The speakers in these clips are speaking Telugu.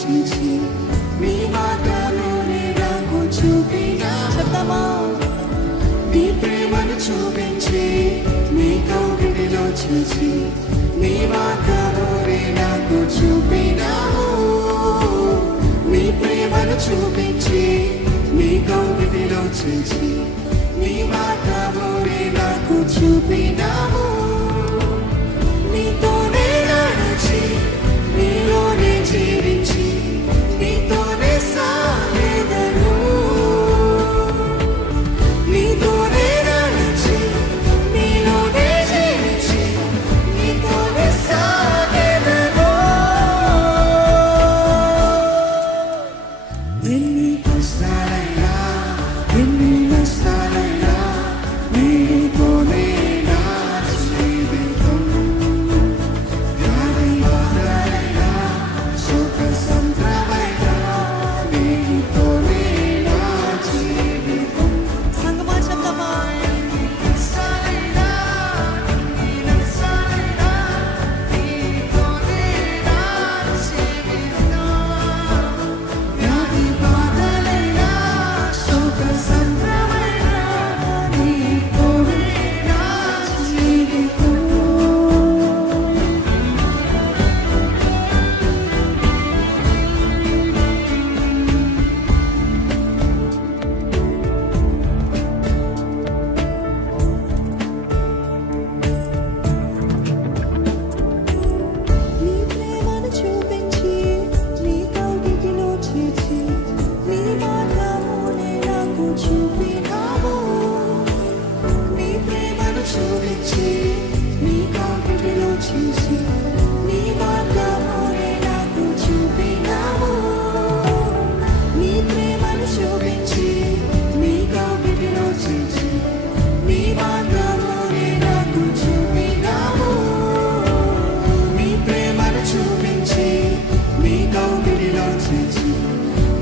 చేసి నీ మార్గమునే నాకు చూపినావా నీ ప్రేమను చూపించి నీ కౌగిలిలో చేసి నీ మార్గమునే నాకు చూపినావు నీ ప్రేమను చూపించి నీ కౌగిలిలో చేసి నీ మార్గమునే నాకు చూపినావు నీతోనే నడిచి నీలోనే జీవించి నీతోనే సాగెదను నీతోనే నడిచి నీలోనే జీవించి నీతోనే సాగెదను ఎన్ని కష్టాలైనా ఎన్ని నష్టాలైనా నీతోనే నా జీవితం వ్యాధి బాధలైనా సుఖ సంద్రమైనా నీతోనే నా జీవితం సంగమా చెప్తామా ఎన్ని కష్టాలైనా ఎన్ని నష్టాలైనా నీతోనే నా జీవితం వ్యాధి బాధలైనా సుఖ సంద్రమైనా నీతోనే నా జీవితం నీ ప్రేమను చూపించి నీ కౌగిలిలో చేర్చి నీ మార్గమునే నాకు చూపినావు నీ ప్రేమను చూపించి నీ కౌగిలిలో చేసి నీ మార్గమునే నాకు చూపినావు నీ ప్రేమను చూపించి నీ కౌగిలిలో చేసి నీ మార్గమునే నాకు చూపినావు నీ ప్రేమను చూపించి నీ కౌగిలిలో చేసి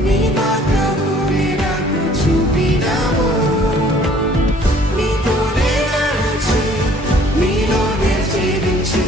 నీ మార్గమునే నాకు చూపినావు నీతోనే నడిచి నీలోనే జీవించి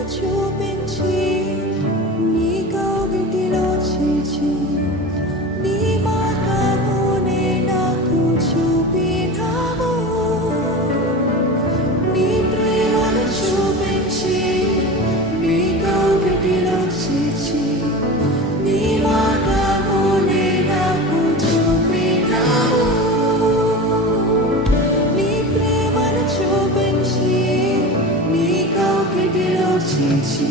ప్రేమను చూపించి నీ కౌగిటిలో చేర్చి నీ మార్గమునే నాకు చూపినావు నీ ప్రేమను చూపించి నీ కౌగిటిలో చేర్చి నీ మార్గమునే నాకు చూపినావు నీ ప్రేమను చూపించి నీ కౌగిటిలో చేర్చి